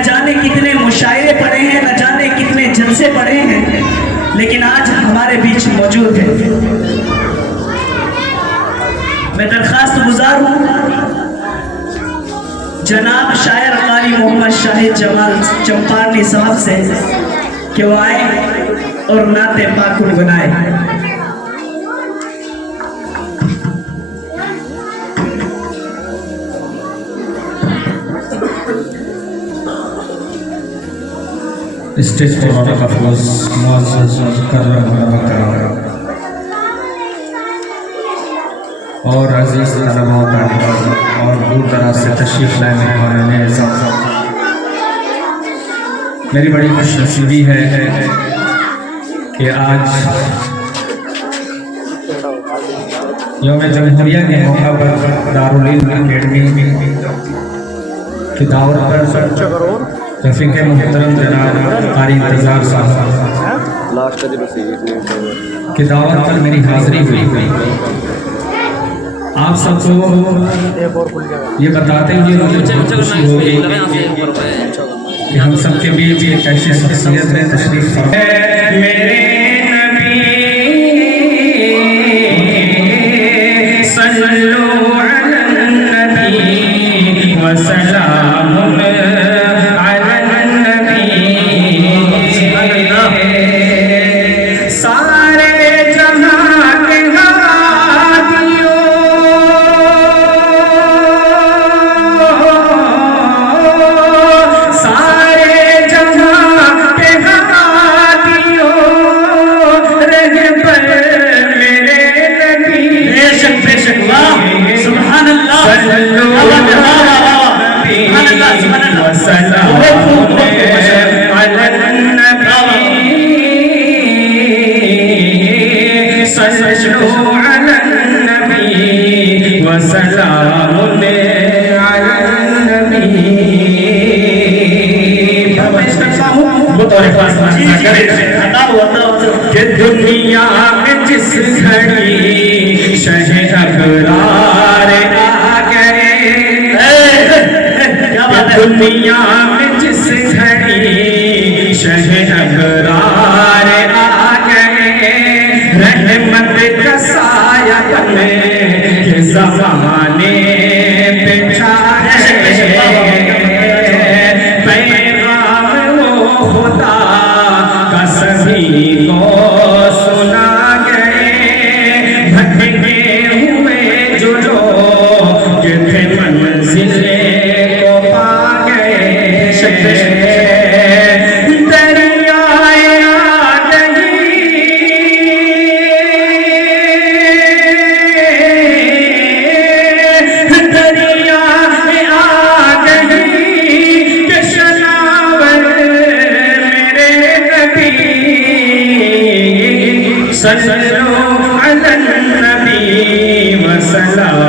न जाने कितने मुशायरे पढ़े हैं, न जाने कितने जलसे पढ़े हैं, लेकिन आज हमारे बीच मौजूद है। मैं दरखास्त गुजार हूँ जनाब शायर कारी मोहम्मद शाहिद जमाल चंपारनी साहब से कि वो आए और नाते पाक गुनगुनाए। स्टेज पर और अजीज और दूर दराज से तशरीफ लाने वाले मेरी बड़ी खुशनसीबी है कि आज यौम जमहूरिया के मौका पर दारुल इल्म अकेडमी की दावत पर रफीक मुहतरम जनाब कारी इंतजार साहब की दावत पर मेरी हाजिरी हुई। आप सबको ये बताते हुए मुझे बहुत खुशी होगी कि हम सबके बीच एक ऐसी शख्सियत है तशरीफ मेरे नबी सल्लल्लाहु अलैहि वसल्लम कि दुनिया में जिस घड़ी शहे अकरार आ गए, दुनिया में जिस घड़ी शहे अकरार आ गए, रहमत का साया बने के ज़माने पे छाए, पैगाम वो खुदा का सभी को सुना गए, भटके हुए जो लोग थे मंजिले को पा गए, दरियाए आ गई, दरियाए आ गई कि शनावर मेरे नबी सल्लल्लाहु अलैहि वसल्लम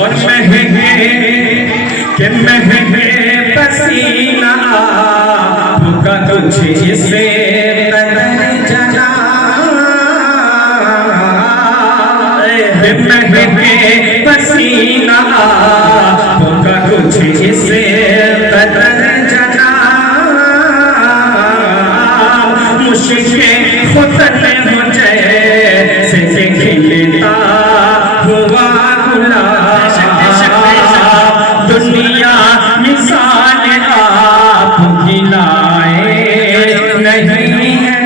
और महके पसीना आपका तुझसे बदन जना, महके पसीना आपका तुझसे बदन जना, मुश्किल खुतन हो जैसे खिलता हुआ दुनिया मिसाल आप गिलाए नहीं है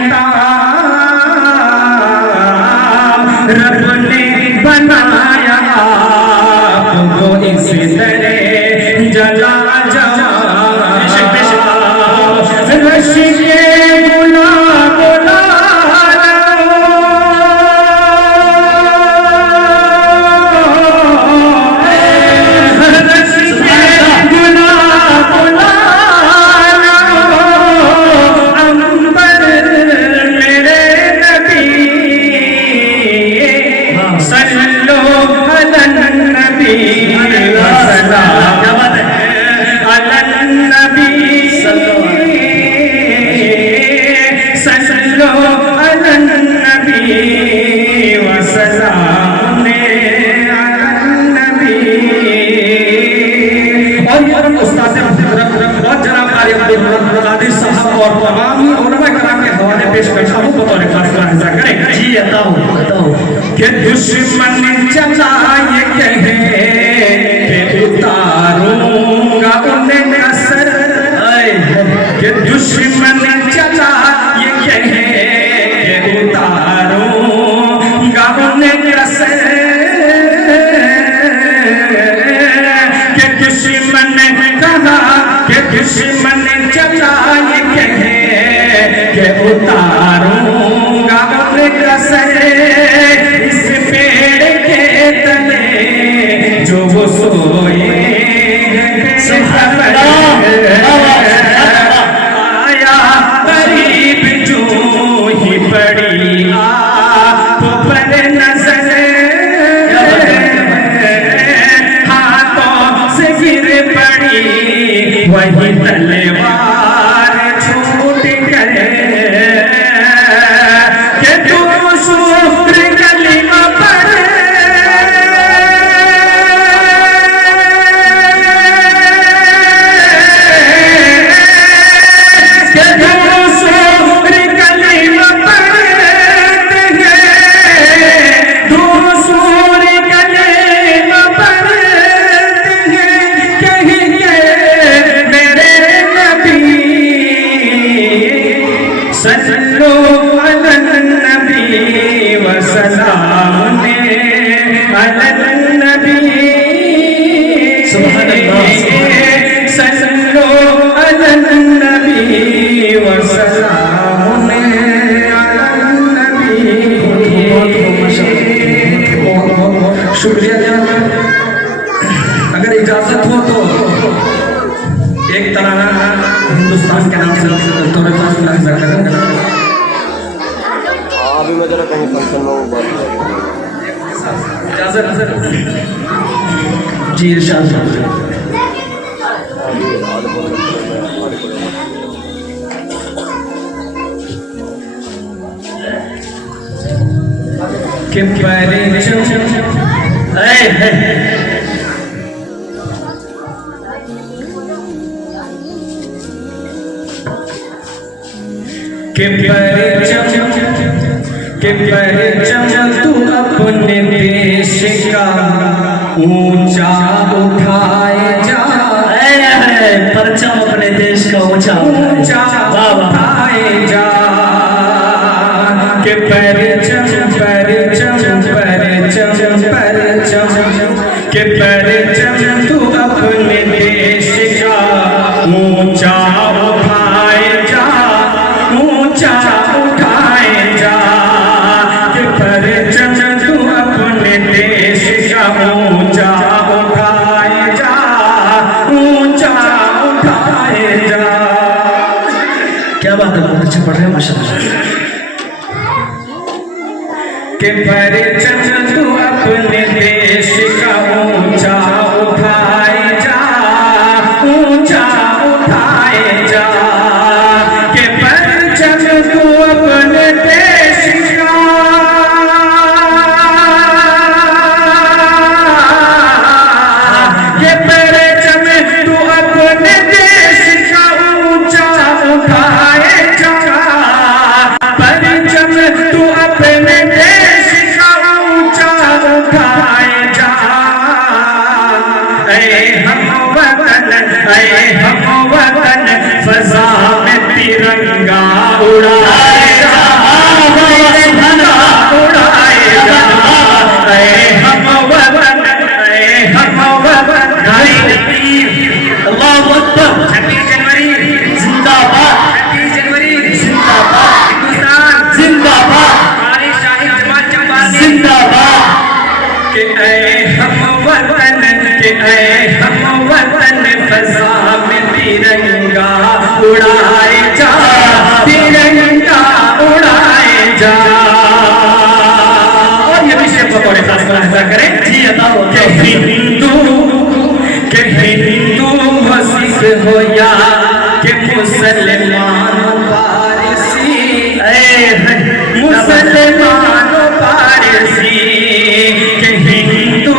रब ने बनाया आपको इस तरह जला जा रशिके बुला बुला करता हूँ, बतौर खास मुलाहिजा करें। जी बताओ बताओ। कि दुश्मन चला ये कहे कि उतारूंगा उन्हें असर, कि दुश्मन चला ये कहे कि उतारूंगा उन्हें असर, कि दुश्मन कहा कि दुश्मन चला ये कहे कि उतारूंगा उन्हें असर, इस पेड़ के तले जो वो सोए आया करीब जो ही पड़ी आंखों पर नजर, हाथों से गिर पड़ी वही तलवार छूट गए, कि तू शुक्र कलीमा पढ़, कि तू शुक्र कलीमा पढ़ते हैं, तू शुक्र कलीमा पढ़ते हैं, कहेंगे मेरे नबी सल्लु अलन नबी व सलाम अलन नबी, सुभान अल्लाह, सल्लु अलन नबी व सलाम अलन नबी। बहुत शुक्रिया जनाब। अगर इजाजत हो तो एक तराना हिंदुस्तान के नाम से तौर पर मुलाहिजा करेंगे। अभी मैं जरा कहीं फंक्शन में हूँ, बात इजाजत जी इरशाद। कि परिचम कि परिचम तू अपने देश का ऊंचा उठाए जा, परचम अपने देश का ऊंचा उठाए जा, कि परिचम परिचम परिचम परिचम, कि परिचम तू अपने देश का ऊंचा उठाए जा, ऊंचा उठाए जा, कि परिचम तू अपने देश का ऊंचा उठाए जा, ऊंचा उठाए जा। क्या बात है, बहुत अच्छे पढ़ रहे हैं माशाल्लाह। कि परिचम तू अपने देश का ऊंचा उठाए जा, ऊंचा उठाए जा, कि परिचम तू अपने देश का, कि परिचम तू अपने देश का ऊंचा उठाए जा, परिचम तू अपने देश का ऊंचा उठाए जा, ऐ हम वतन फजा में तिरंगा उड़ाए जा, उड़ाए जा, ऐ हम वतन अल्लाहु अकबर। 26 जनवरी जिंदाबाद, 26 जनवरी जिंदाबाद, हिंदुस्तान जिंदाबाद, हमारी शाही जमात चंपारण जिंदाबाद। कि ऐ हम वतन, कि ऐ हम वतन फजा में तिरंगा उड़ाए जा, तिरंगा उड़ाए जा। और ये भी शेर बतौर खास मुलाहिजा करें। जी बताओ। कि हिंदू हो सिख हो या कि मुसलमान पारसी, मुसलमान पारसी, कि हिंदू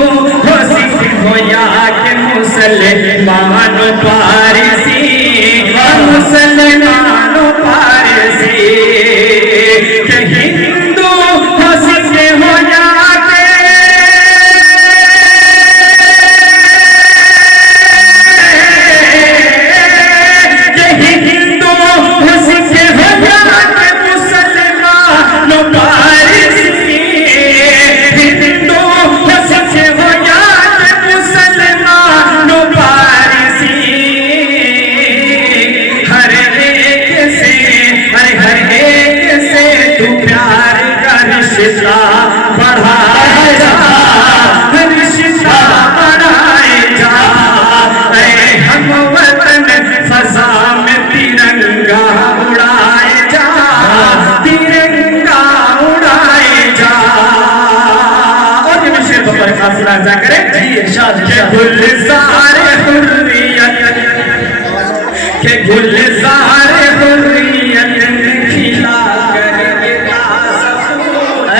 हो सिख हो या कि मुसलमान पारसी, मुसलमान पारसी, के गुलजार हुर्रियत में खिला करके ताज़ा फूल,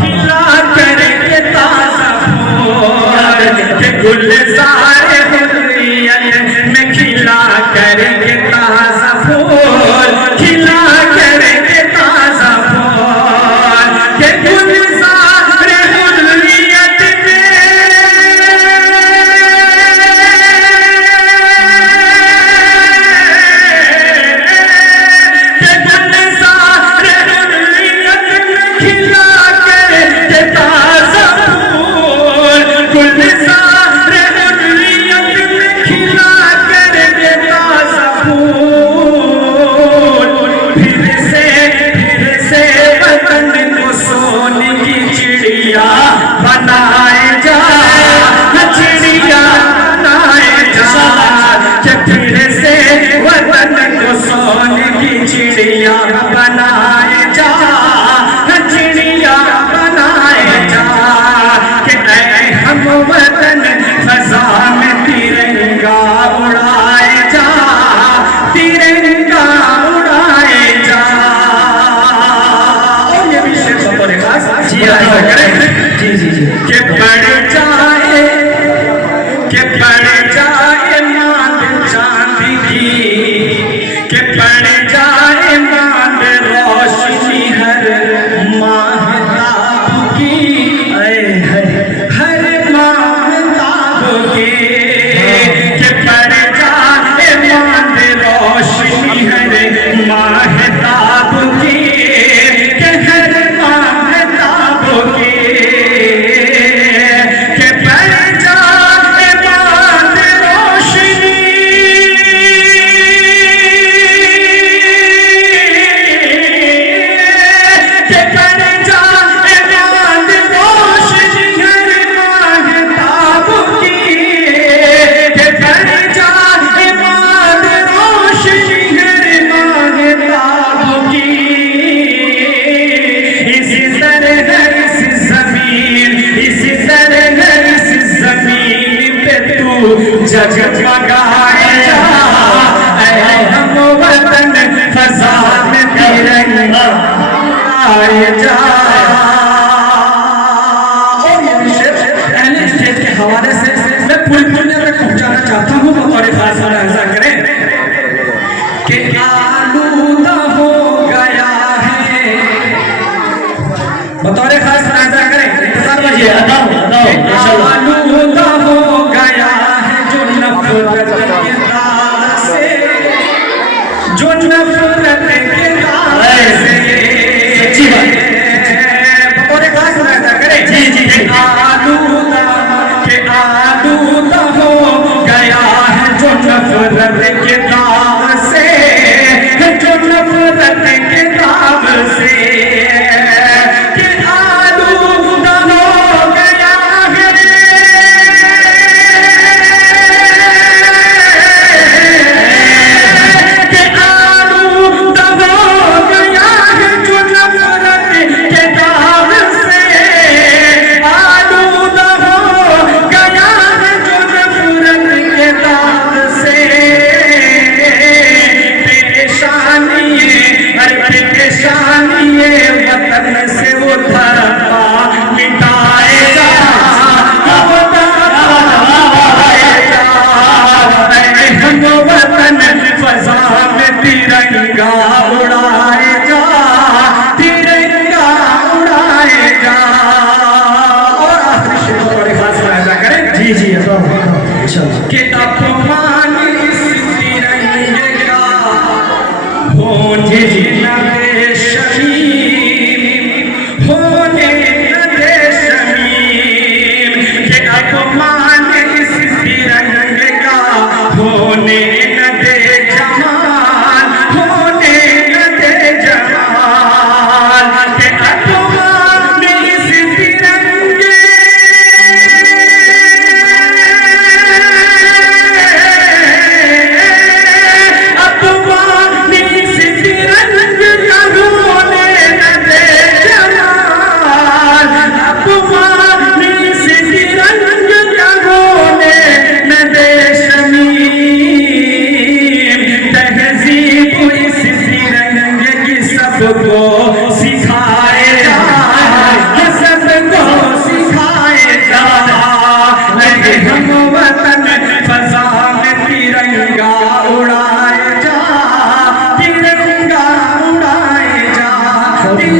खिला करके ताज़ा फूल, के गुलजार हुर्रियत में खिला करके ताज़ा फूल, खिला करके ताज़ा फूल, के गुलजार हुर्रियत बनाए जा, चिड़िया बनाए जा, कि फिर से वतन को सोने की चिड़िया बनाए जा, चिड़िया बनाए जा, कि ऐ हम वतन फजा में तिरंगा उड़ाए जा, तिरंगा उड़ाए जा। और ये भी शेर बतौर खास जी करें के बढ़ जाए, के बढ़ जाए मांग चांदी की, के बढ़ जाए मांग रोशनी हर माहताब की, हर माहताब की, के बढ़ जाए मांग रोशनी हर माहताब की, के हर माहताब की, जगमगाए जा, हम वतन फजा में तिरंगा आए जा। और ये विशेष अहले स्टेज के हवाले से मैं पूरी दुनिया तक पहुंचाना चाहता हूँ, बतौर खास ऐसा करें कि आलूदा हो गया है, बतौर खास ऐसा करें, इंतजार बजिए, आलूदा हो गया नफरत के दाग से, जो नफरत के दाग से, सच्ची बात बतौर खास ऐसा करें कि आलूदा हो गया है जो नफरत के दाग से, जो नफरत के दाग से, कि आलूदा हो गया है, तिरंगा उड़ाए जा, तिरंगा उड़ाए जा। और आखिरी शेर बड़ी खास ऐसा करें जी कि अपमान इस तिरंगे का होने न दे शमीम, होने न दे शमीम, कि अपमान इस तिरंगे का होने न दे जमाल, होने न दे जमाल, के अपमान इस तिरंगे, अपमान इस तिरंगे का होने न दे जमाल, अपमान इस तिरंगे का होने न दे शमीम।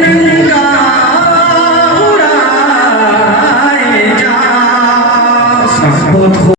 दिन